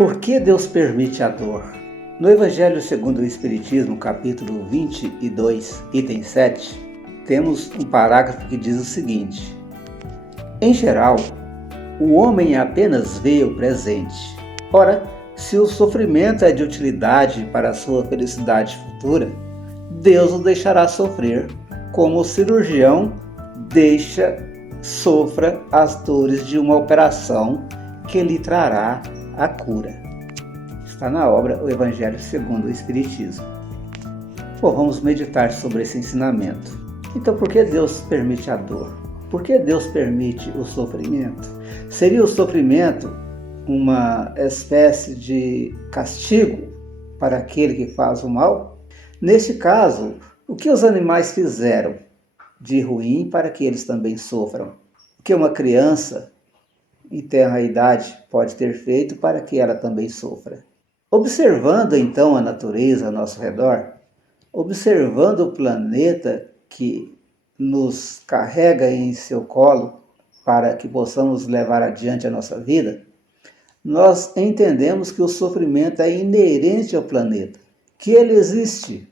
Por que Deus permite a dor? No Evangelho segundo o Espiritismo, capítulo 22, item 7, temos um parágrafo que diz o seguinte: em geral, o homem apenas vê o presente. Ora, se o sofrimento é de utilidade para a sua felicidade futura, Deus o deixará sofrer, como o cirurgião sofra as dores de uma operação que lhe trará a cura. Está na obra O Evangelho segundo o Espiritismo. Bom, vamos meditar sobre esse ensinamento. Então, por que Deus permite a dor? Por que Deus permite o sofrimento? Seria o sofrimento uma espécie de castigo para aquele que faz o mal? Neste caso, o que os animais fizeram de ruim para que eles também sofram? O que uma criança em tenra idade pode ter feito para que ela também sofra? Observando então a natureza ao nosso redor, observando o planeta que nos carrega em seu colo para que possamos levar adiante a nossa vida, nós entendemos que o sofrimento é inerente ao planeta, que ele existe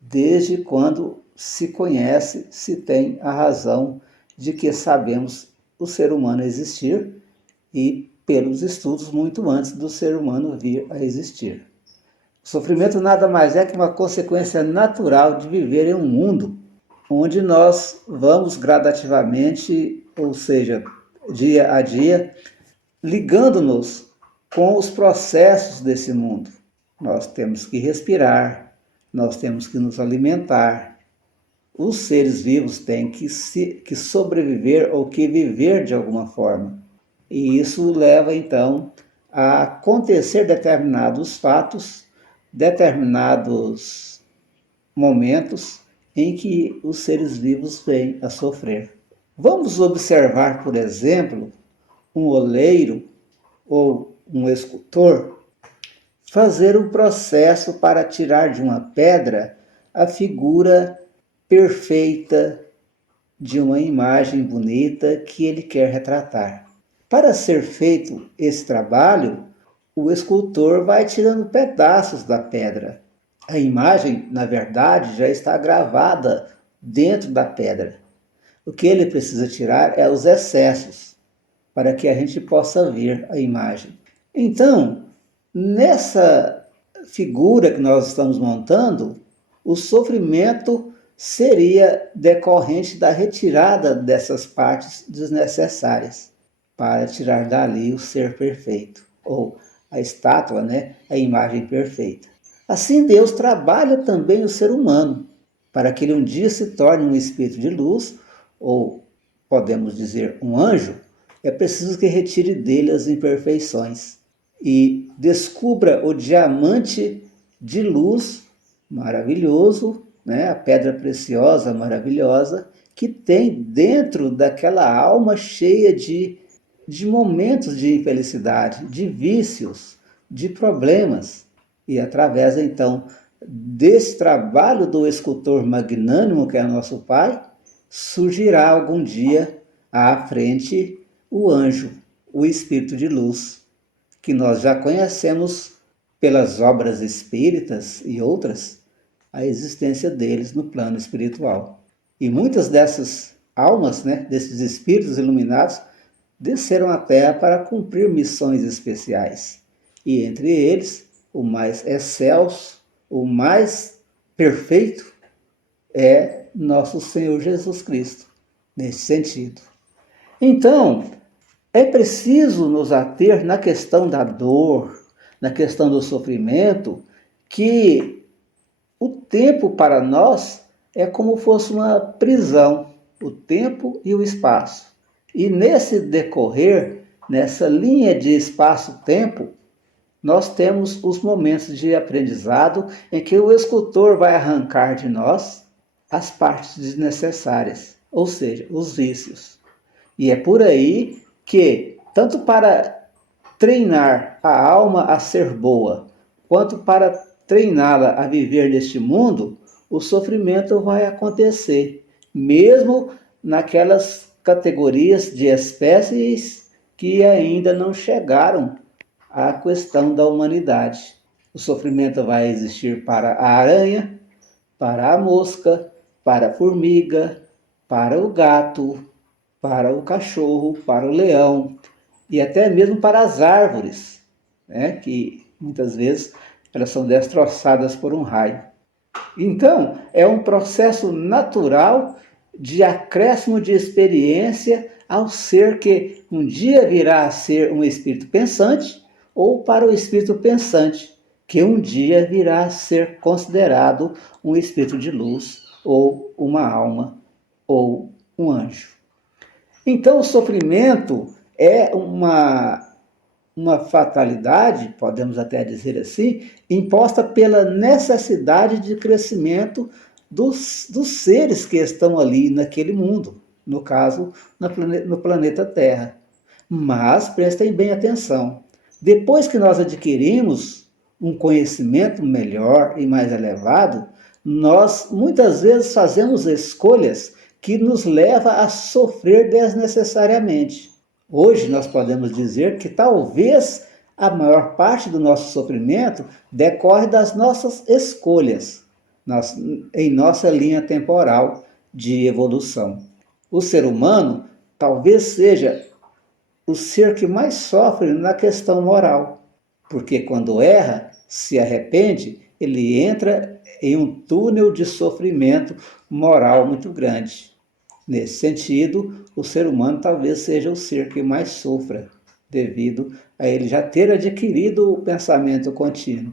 desde quando se conhece, se tem a razão de que sabemos o ser humano existir e pelos estudos muito antes do ser humano vir a existir. O sofrimento nada mais é que uma consequência natural de viver em um mundo onde nós vamos gradativamente, ou seja, dia a dia, ligando-nos com os processos desse mundo. Nós temos que respirar, nós temos que nos alimentar. Os seres vivos têm que sobreviver ou que viver de alguma forma. E isso leva, então, a acontecer determinados fatos, determinados momentos em que os seres vivos vêm a sofrer. Vamos observar, por exemplo, um oleiro ou um escultor fazer um processo para tirar de uma pedra a figura perfeita de uma imagem bonita que ele quer retratar. Para ser feito esse trabalho, o escultor vai tirando pedaços da pedra. A imagem, na verdade, já está gravada dentro da pedra. O que ele precisa tirar é os excessos, para que a gente possa ver a imagem. Então, nessa figura que nós estamos montando, o sofrimento seria decorrente da retirada dessas partes desnecessárias, para tirar dali o ser perfeito, ou a estátua, a imagem perfeita. Assim, Deus trabalha também o ser humano, para que ele um dia se torne um espírito de luz, ou podemos dizer um anjo. É preciso que retire dele as imperfeições e descubra o diamante de luz maravilhoso, a pedra preciosa maravilhosa, que tem dentro daquela alma cheia de momentos de infelicidade, de vícios, de problemas. E através, então, desse trabalho do escultor magnânimo, que é nosso Pai, surgirá algum dia à frente o anjo, o espírito de luz, que nós já conhecemos pelas obras espíritas e outras, a existência deles no plano espiritual. E muitas dessas almas, desses espíritos iluminados, desceram à Terra para cumprir missões especiais. E entre eles, o mais excelso, o mais perfeito é nosso Senhor Jesus Cristo, nesse sentido. Então, é preciso nos ater na questão da dor, na questão do sofrimento, que o tempo para nós é como fosse uma prisão, o tempo e o espaço. E nesse decorrer, nessa linha de espaço-tempo, nós temos os momentos de aprendizado em que o escultor vai arrancar de nós as partes desnecessárias, ou seja, os vícios. E é por aí que, tanto para treinar a alma a ser boa, quanto para treiná-la a viver neste mundo, o sofrimento vai acontecer, mesmo naquelas categorias de espécies que ainda não chegaram a questão da humanidade. O sofrimento vai existir para a aranha, para a mosca, para a formiga, para o gato, para o cachorro, para o leão e até mesmo para as árvores, né? Que muitas vezes elas são destroçadas por um raio. Então, é um processo natural de acréscimo de experiência ao ser que um dia virá a ser um espírito pensante, ou para o espírito pensante, que um dia virá a ser considerado um espírito de luz, ou uma alma, ou um anjo. Então, o sofrimento é uma fatalidade, podemos até dizer assim, imposta pela necessidade de crescimento dos seres que estão ali naquele mundo, no caso, no planeta Terra. Mas prestem bem atenção, depois que nós adquirimos um conhecimento melhor e mais elevado, nós muitas vezes fazemos escolhas que nos levam a sofrer desnecessariamente. Hoje nós podemos dizer que talvez a maior parte do nosso sofrimento decorre das nossas escolhas em nossa linha temporal de evolução. O ser humano talvez seja o ser que mais sofre na questão moral, porque quando erra, se arrepende, ele entra em um túnel de sofrimento moral muito grande. Nesse sentido, o ser humano talvez seja o ser que mais sofra, devido a ele já ter adquirido o pensamento contínuo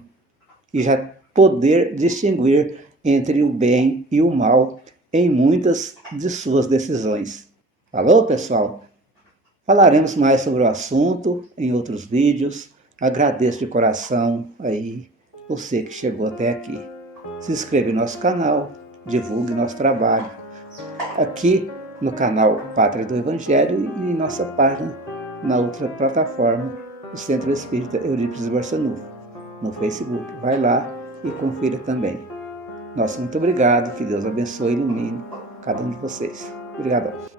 e já poder distinguir entre o bem e o mal em muitas de suas decisões. Falou, pessoal? Falaremos mais sobre o assunto em outros vídeos. Agradeço de coração aí você que chegou até aqui. Se inscreva em nosso canal, divulgue nosso trabalho aqui no canal Pátria do Evangelho e em nossa página na outra plataforma do Centro Espírita Eurípides Barçanufo, no Facebook. Vai lá e confira também. Nosso muito obrigado, que Deus abençoe e ilumine cada um de vocês. Obrigado.